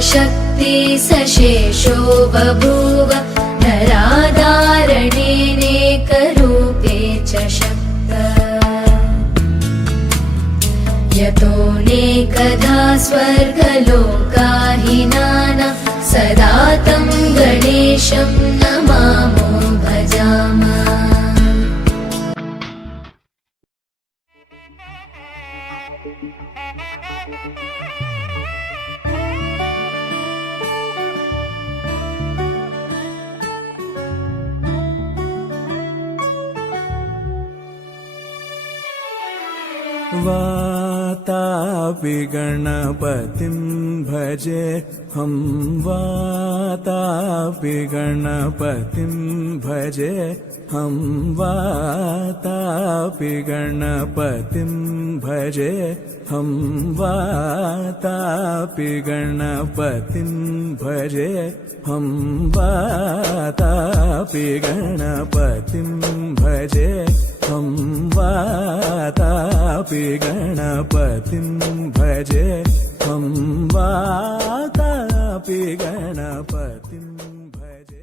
शक्ति सशेषो बभूव नराधारणेनेकरूपे च शक्त यतोऽनेकधा स्वर्गलोकाहिनानां सदा तं गणेशं नमामो भजामः। वातापि गणपतिं भजे हम वातापि गणपतिं भजे हम वातापि गणपतिं भजे हम वातापि गणपतिं भजे हम वातापि गणपतिं भजे हम वातापि गणपतिं भजे हम वातापि गणपतिं भजे।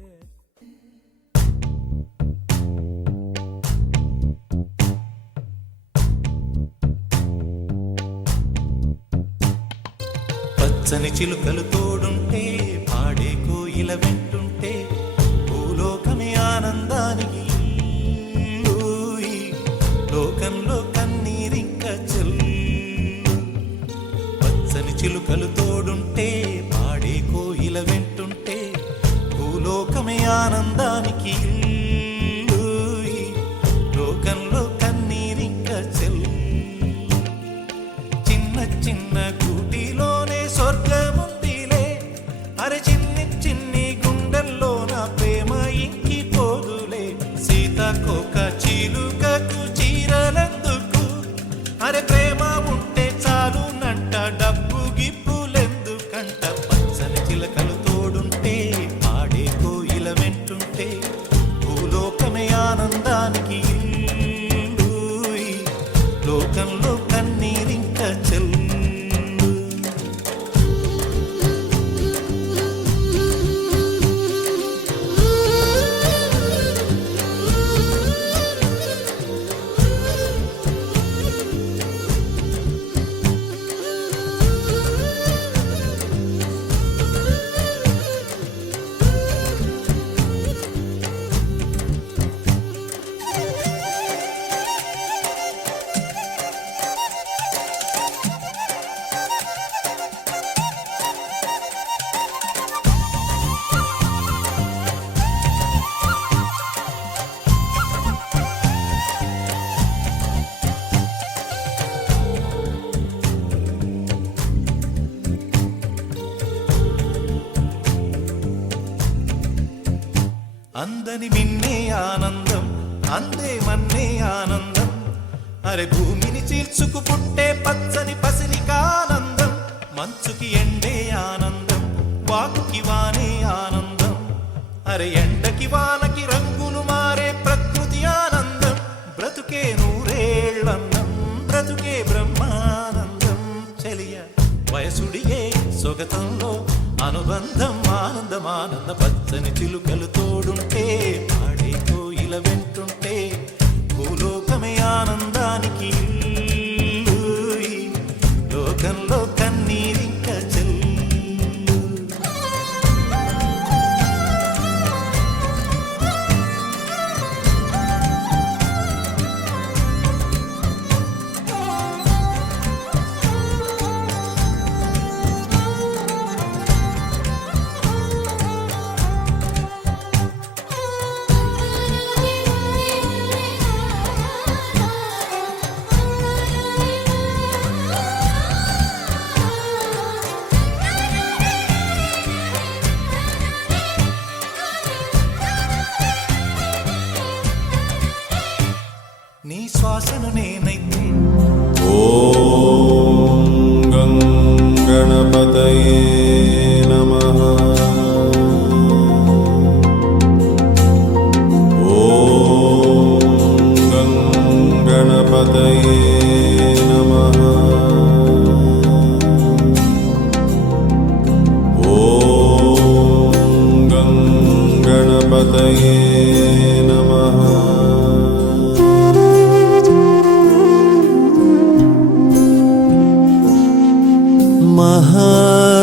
పచ్చని చిలుకలు తోడుంటే పాడే కోయిల వెంటుంటే భూలోకమే ఆనందానికి లోకంలో కన్నీరింక చెల్లు పచ్చని చిలుకలు తోడుంటే పాడే కోయిల వెంటుంటే భూలోకమే ఆనందానికి లోకంలో కన్నీరింక చెల్లు చిన్న చిన్న కూటిలోనే స్వర్గముందిలే అరే చిన్ని చిన్ని గుండెల్లో నా ప్రేమ ఇంకిపోదులే సీతాకోక చిలుకకు చీరలెందుకు అరే ప్రేమ ఉంటే చాలు నంట డబ్బు గిప్పులెందుకంట పచ్చని చిలకలు తోడుంటే పాడే కోయిల వెంటుంటే భూలోకమే ఆనందానికి లోకంలో కన్నీరింక చెల్లు అందని మిన్నే ఆనందం అందే మన్నే ఆనందం అరే భూమిని చీల్చుకు పుట్టే పచ్చని పసిరికానందం మంచుకి ఎండే ఆనందం వాకుకి వానే ఆనందం అరే ఎండకి వానకి రంగులు మారే ప్రకృతి ఆనందం బ్రతుకే నూరేళ్ళందం బ్రతుకే బ్రహ్మానందం చెలియ వయసుడిగే సొగతంలో అనుబంధం ఆనందమానంద పచ్చని చిలుకలు తోడుంటే పాడే కోయిల వెంటుంటే భూలోకమే ఆనందానికి లోకంలో కన్నీరింక చెల్లు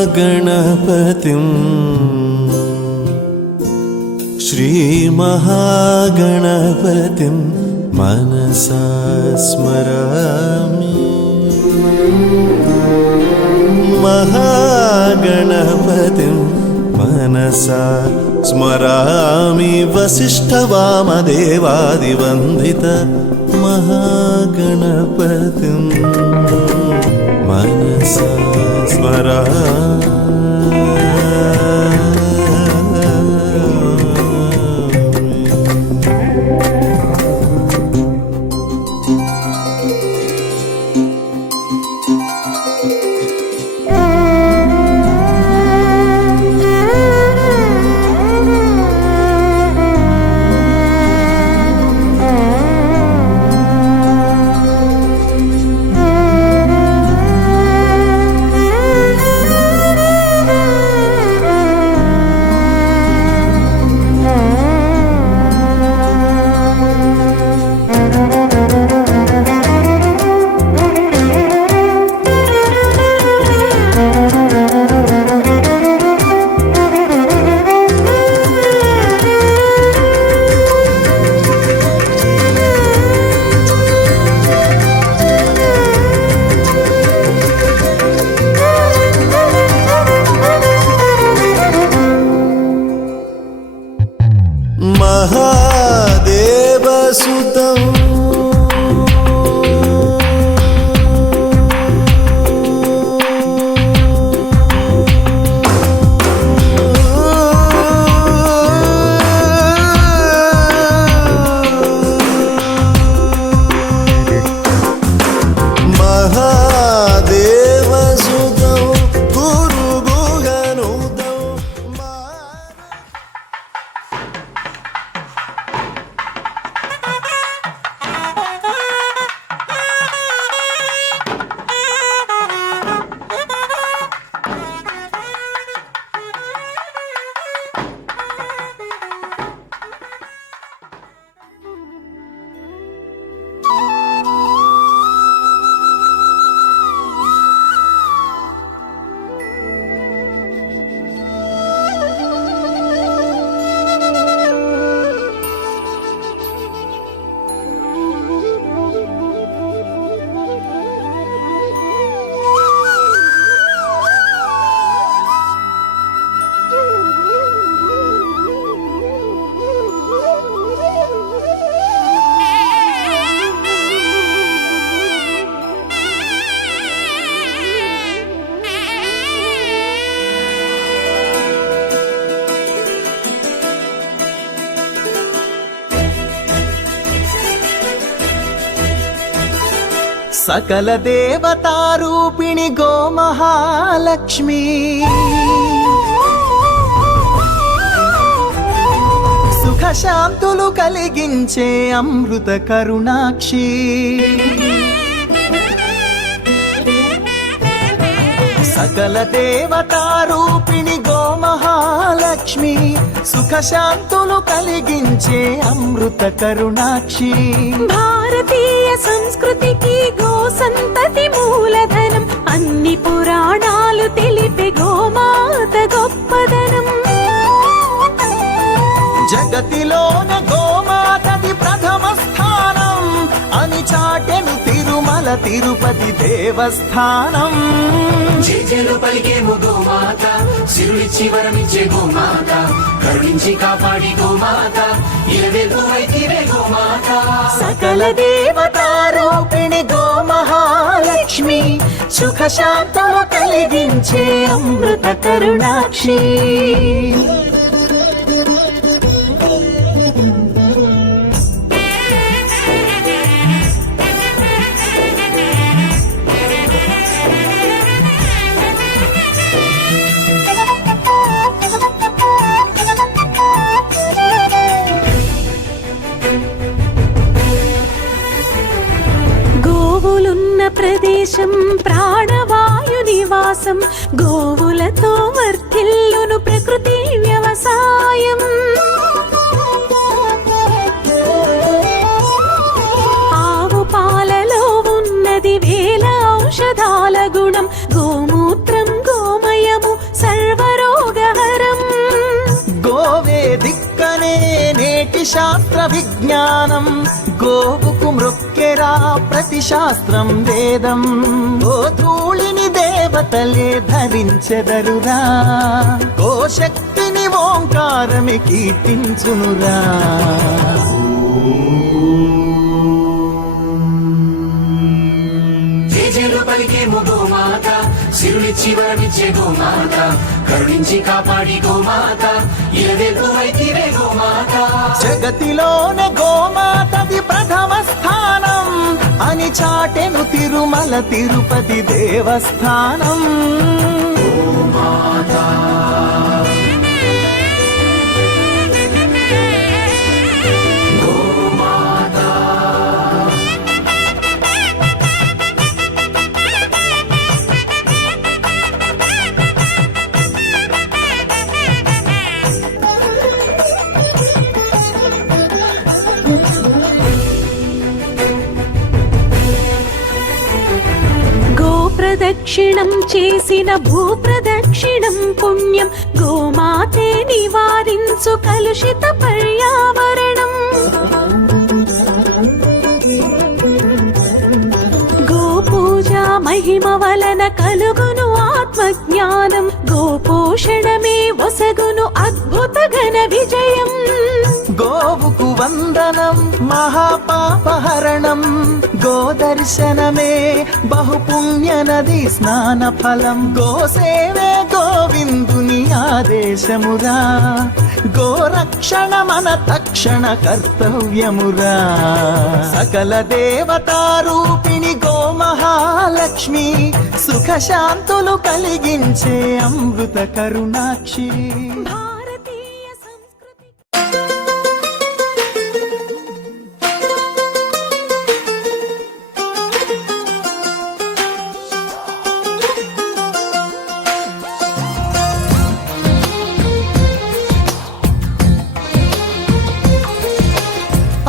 महागणपतिं श्रीमहागणपतिं मनसा स्मरामि महागणपतिं मनसा स्मरामि वसिष्ठवामदेवादिवन्दित महागणपतिं मनसा स्मरामि महादेवसुतं महादेवसुतं गुरुगुहनुतं सकल देवतारूपिणि गो महालक्ष्मी सुख शांतुलु కలిగించే అమృత కరుణాక్షి सकल देवतारूपिणि गो महालक्ष्मी सुख शांतुलु కలిగించే అమృత కరుణాక్షి భారతీయ సంస్కృతికి గో సంతతి మూలధనం అన్ని పురాణాలు తెలిపే గోమాత గొప్పదనం జగతిలోన గోమాతది ప్రథమ స్థానం అని చాటెను తిరుమల తిరుపతి దేవస్థానం జేజేలు పలికేము గోమాత సిరులిచ్చి వరమిచ్చే గోమాత కరుణించి కాపాడి గోమాత ఇలవేల్పు వైతివే గోమాత సకల దేవతారూపిణి గో మహాలక్ష్మి సుఖ శాంతము కలిగించే అమృత కరుణాక్షి గోవులున్న ప్రదేశం ప్రాణవాయు నివాసం గోవులతో వర్ధిల్లును ప్రకృతి వ్యవసాయం ఆవు పాలలో ఉన్నది వేల ఔషధాల గుణం గోమూత్రం శాస్త్ర విజ్ఞానం గోవుకు మృక్కెరా ప్రతి శాస్త్రం వేదం గోధూళిని దేవతలే ధరించెదరురా గోశక్తిని ఓంకారమి కీర్తించునురా జేజేలు పలికేము గోమాత సిరులిచ్చి వరమిచ్చే గోమాత కరుణించి కాపాడి గోమాత ఇలవెల్పువైతివే గోమాత జగతిలోనే గోమాతది ప్రథమ స్థానం అని చాటెను తిరుమల తిరుపతి దేవస్థానం ప్రదక్షిణం చేసిన భూప్రదక్షిణం పుణ్యం గోమాతే నివారించు కలుషిత పర్యావరణం గోపూజ మహిమ వలన కలుగును ఆత్మజ్ఞానం గోపోషణమే ఒసగును అద్భుత ఘన విజయం గోవుకు వందనం మహాపాపహరణం గోదర్శనమే బహుపుణ్య నది స్నాన ఫలం గోసేవే గోవిందుని ఆదేశమురా గోరక్షణ మన తక్షణ కర్తవ్యమురా సకల దేవతారూపిణి గోమహాలక్ష్మి సుఖ శాంతులు కలిగించే అమృత కరుణాక్షి భారతీయ సంస్కృతి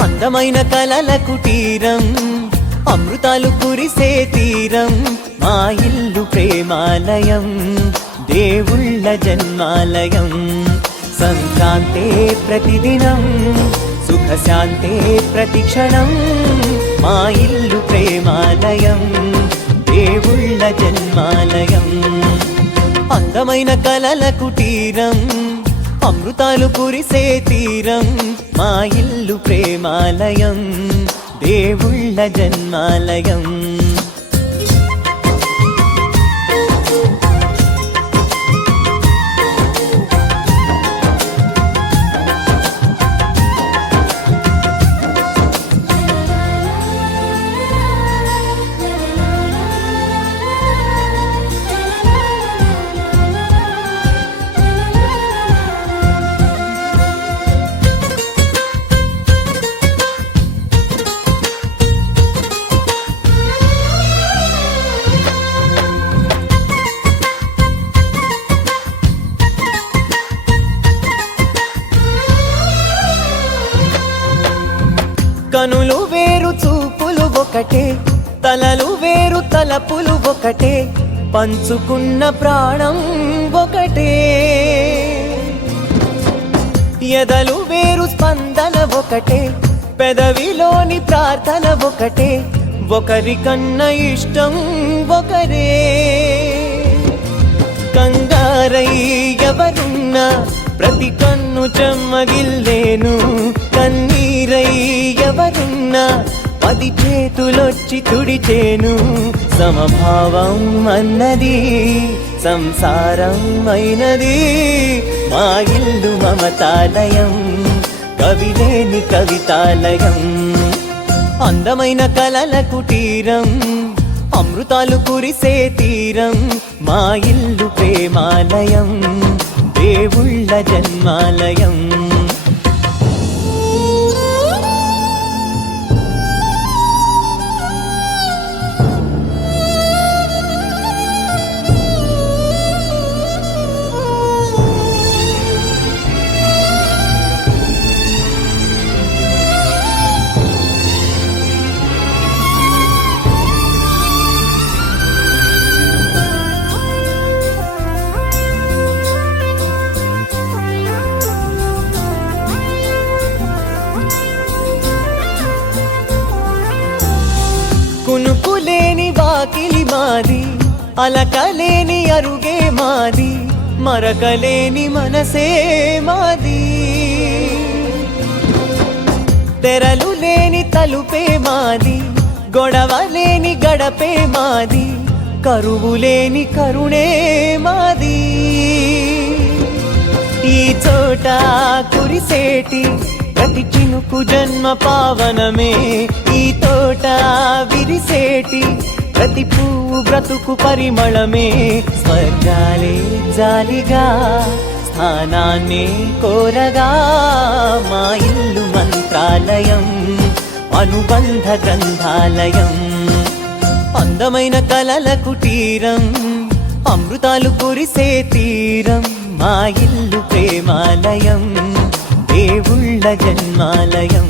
అందమైన కలల కుటీరం అమృతాలు కురిసే తీరం మా ఇల్లు ప్రేమాలయం దేవుళ్ళ జన్మాలయం సంక్రాంతే ప్రతిదినం సుఖశాంతే ప్రతిక్షణం మా ఇల్లు ప్రేమాలయం దేవుళ్ళ జన్మాలయం అందమైన కలల కుటీరం అమృతాలు కురిసే తీరం మా ఇల్లు ప్రేమాలయం దేవుళ్ళ జన్మాలయం కనులు వేరు చూపులు ఒకటే తలలు వేరు తలపులు ఒకటే పంచుకున్న ప్రాణం ఒకటే ఎదలు వేరు స్పందన ఒకటే పెదవిలోని ప్రార్థన ఒకటే ఒకరికన్నా ఇష్టం ఒకరే కంగారై ఎవరున్నా ప్రతి కన్ను చెమ్మగిల్లేను కన్నీరై ఎవరున్నా 10 చేతులొచ్చి తుడిచేను సమభావం అన్నది సంసారం అయినది మా ఇల్లు మమతాలయం కవిలేని కవితాలయం అందమైన కలల కుటీరం అమృతాలు కురిసే తీరం మా ఇల్లు ప్రేమాలయం దేవుళ్ళ జన్మాలయం అలకలేని అరుగే మాది, మరకలేని మనసే మాది. తెరలు లేని తలుపే మాది, గొడవ లేని గడపే మాది, కరువు లేని కరుణే మాది. ఈ చోట కురిసేటి ప్రతి చినుకు జన్మ పావనమే, ఈ తోట విరిసేటి ప్రతి పువ్వు బ్రతుకు పరిమళమే. స్వర్గాలే జాలిగా స్థానాన్ని కోరగా, మా ఇల్లు మంత్రాలయం, అనుబంధ గ్రంథాలయం. అందమైన కలల కుటీరం, అమృతాలు కురిసే తీరం, మా ఇల్లు ప్రేమాలయం, దేవుళ్ళ జన్మాలయం.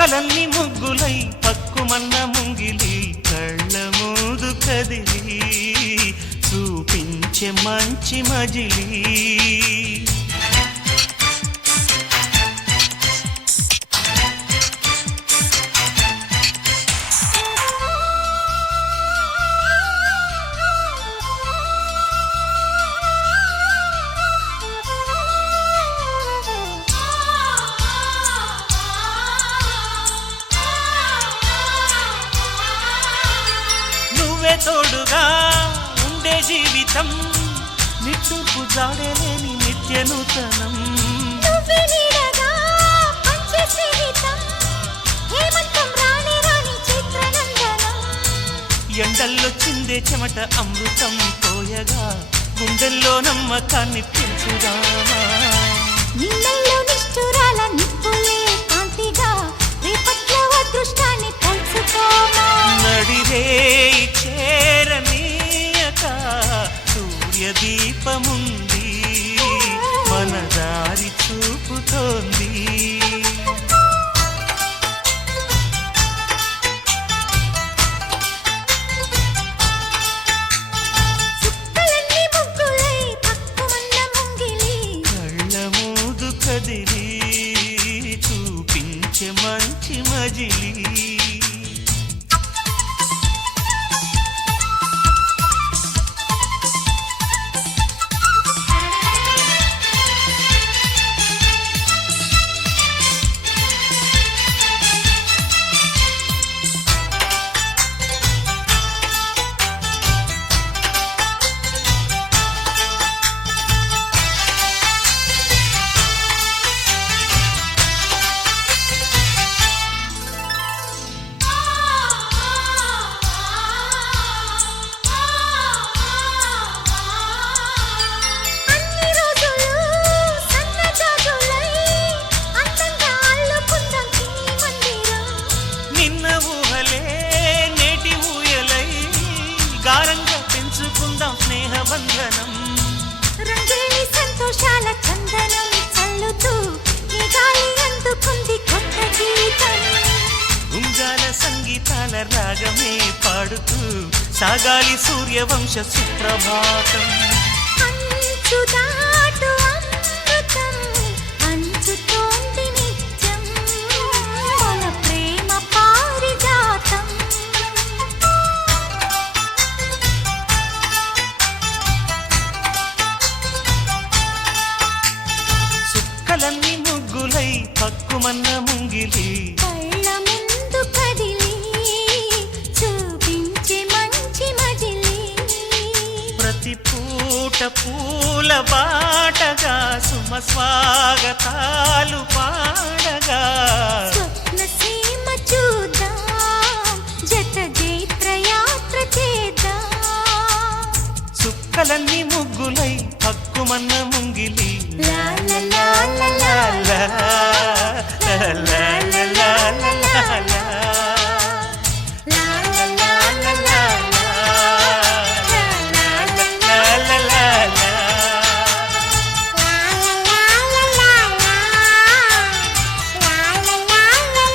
కలల్ని ముగ్గులై పక్కుమన్న ముంగిలి కళ్ళ ముందు కదిలి చూపించే మంచి మజిలీ తోడుగా ఉండే జీవితం నిట్టూర్పు జాడలేని నిత్య నూతనం ఎండల్లో చిందే చెమట అమృతం పోయగా గుండెల్లో నమ్మకాన్ని పెంచుదామా నిన్నల్లో నిష్ఠురాల నిప్పులే కాంతి చూపించే మంచి మజిలీ అన్ని రోజులు సన్నజాజులై అందంగా అల్లుకుందాం చిన్ని మందిరం. నిన్న ఊహలే నేటి ఊయలై గారంగా పెంచుకుందాం స్నేహబంధనం రంగేలి సంతోషాల చందనం చల్లుతూ ఈ గాలి అందుకుంది కొత్త గీతం. ఉంగాల సంగీతాల రాగమే పాడుతూ సాగాలి సూర్యవంశ సుప్రభాతం అంచు దాటు అమృతం అంచుతోంది నిత్యం మన ప్రేమ పారిజాతం. చుక్కలన్నీ ముగ్గులై పక్కుమన్న ముంగిలి కళ్ళ ముందు కదిలి చూపించే మంచి మజిలీ. ప్రతి పూట పూల బాటగా సుమ స్వాగతాలు పాడగా స్వప్న సీమ చూద్దాం జత జైత్రయాత్ర చేద్దాం. చుక్కలన్నీ ముగ్గులై పక్కుమన్న ముంగిలి లా లా లా లా లా లా, లా, లా, లా, లా, లా, లా, లా. లా లా లా లా లా లా లా లా లా.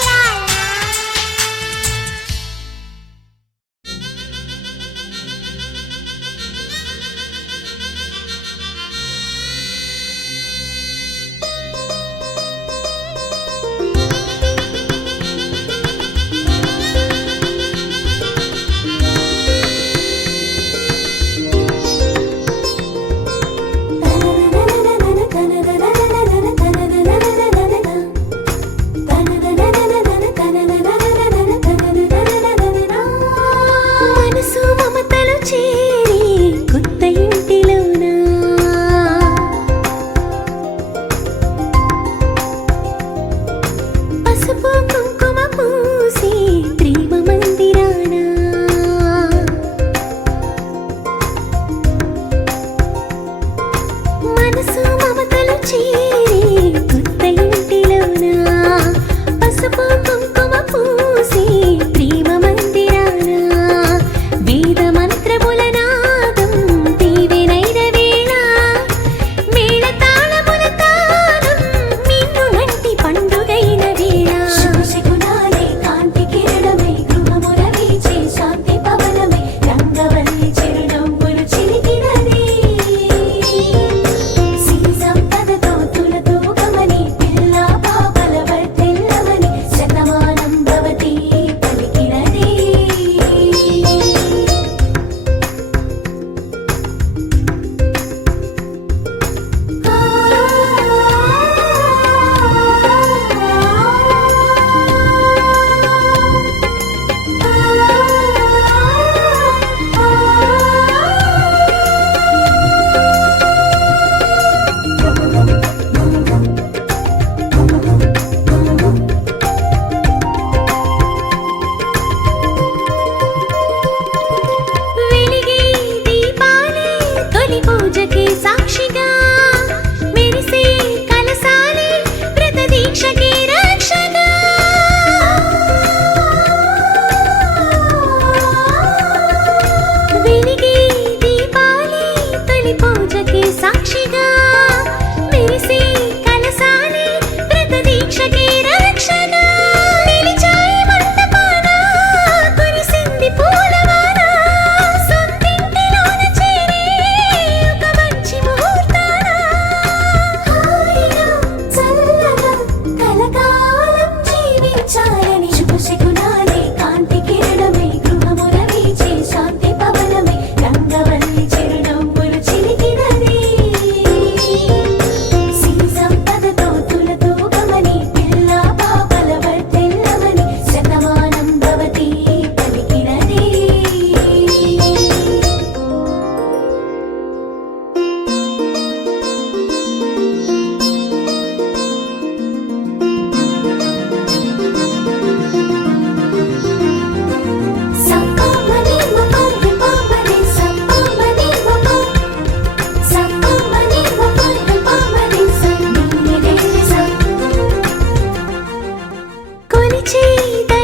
కొలిచే